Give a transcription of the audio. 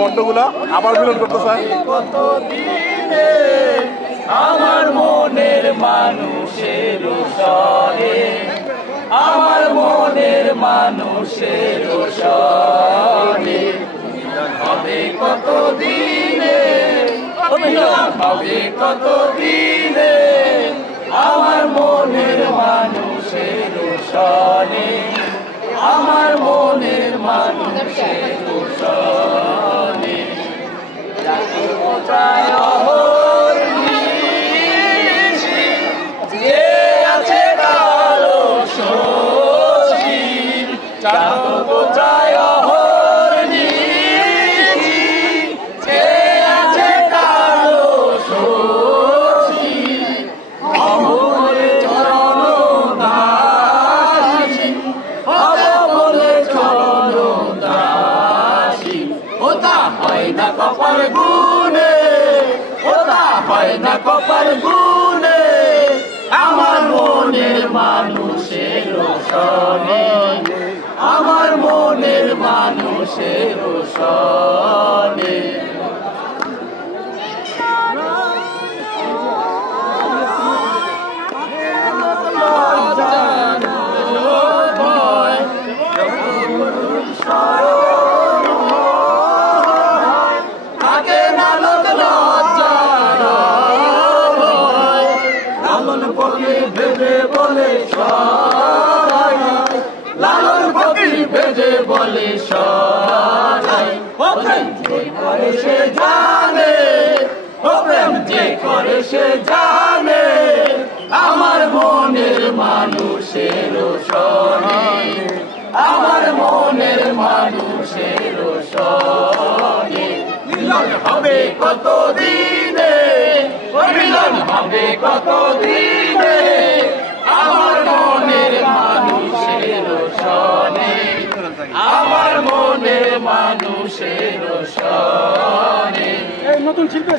কণ্ঠগুলা আবার মিলন করতে চায়। আমার মনের মানুষের স্বরে, আমার মনের মানুষের স্বরে হবে কত দিনে, হবে কত দিনে আমার মনের মানুষের স্বরে, আমার মনের মানুষের স্বরে কোথায় কপাল গুনে, ওরা হয় না কপাল গুনে আমার মনের মানুষের স্বরে, আমার মনের মানুষের স্বরে ভেবে বলে সবাই, লালন ফকির ভেবে বলে সবাই, প্রেম যে করে সে জানে, প্রেম যে করে সে জানে আমার মনের মানুষের স্বরে, আমার মনের মানুষের স্বরে মিলন হবে কত দিনে, মিলন হবে কত দিনে আমার মনের মানুষের স্বরে, আমার মনের মানুষের স্বরে। নতুন শিল্পী